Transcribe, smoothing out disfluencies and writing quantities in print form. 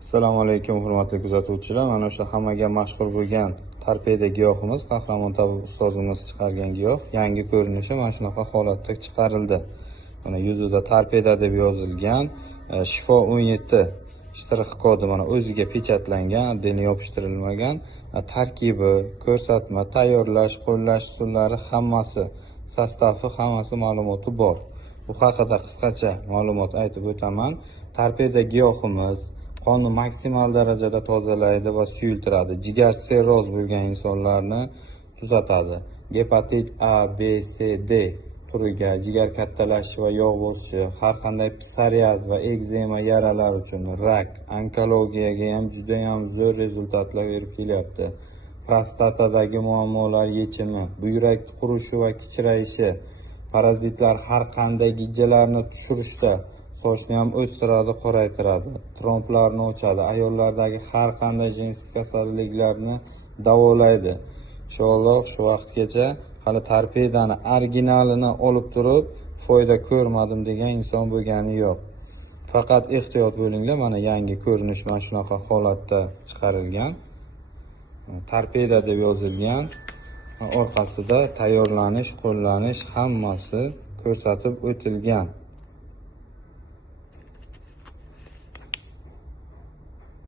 Assalomu alaykum hurmatli kuzatuvchilar. Mana o'sha hammaga mashhur bo'lgan torpeda giyohimiz Qahramon tabib ustozimiz chiqargan giyoh yangi ko'rinishi mana shunaqa holatda chiqarildi. Mana yuzida torpeda deb yozilgan, shifo 17 shtrix kodi mana o'ziga pechatlangan, addini yopishtirilmagan, tarkibi, ko'rsatma, tayyorlash, qo'llash usullari hammasi, sostavi hammasi ma'lumoti bor. Bu haqida qisqacha ma'lumot aytib o'taman. Torpeda giyohimiz qonni maksimal darajada tozalaydi va suyultiradi. Jigar sirroz bo'lgan insonlarni tuzatadi. Gepatit A, B, C, D turiga, jigar kattalashi va yog' bosishi, har qanday psoriaz va ekzema yaralar uchun, rak, onkologiyaga ham juda ham zo'r rezultatlar berib kelyapti. Prostatadagi muammolar yechimi, buyrak qurishi va kichrayishi, parazitlar har qanday gijjalarni tushirishda, sochni ham o'stiradi, qoraytiradi, tromblarni ochadi, ayollardagi har qanday jinsiy kasalliklarni davolaydi. Inshaalloh shu vaqtgacha hali torpedani originalini olib turib foyda ko'rmadim degan inson bo'lgani yo'q. Faqat ehtiyot bo'linglar, mana yangi ko'rinish mana shunaqa holatda chiqarilgan. Torpeda deb yozilgan, orqasida tayyorlanish, qo'llanish hammasi ko'rsatib o'tilgan.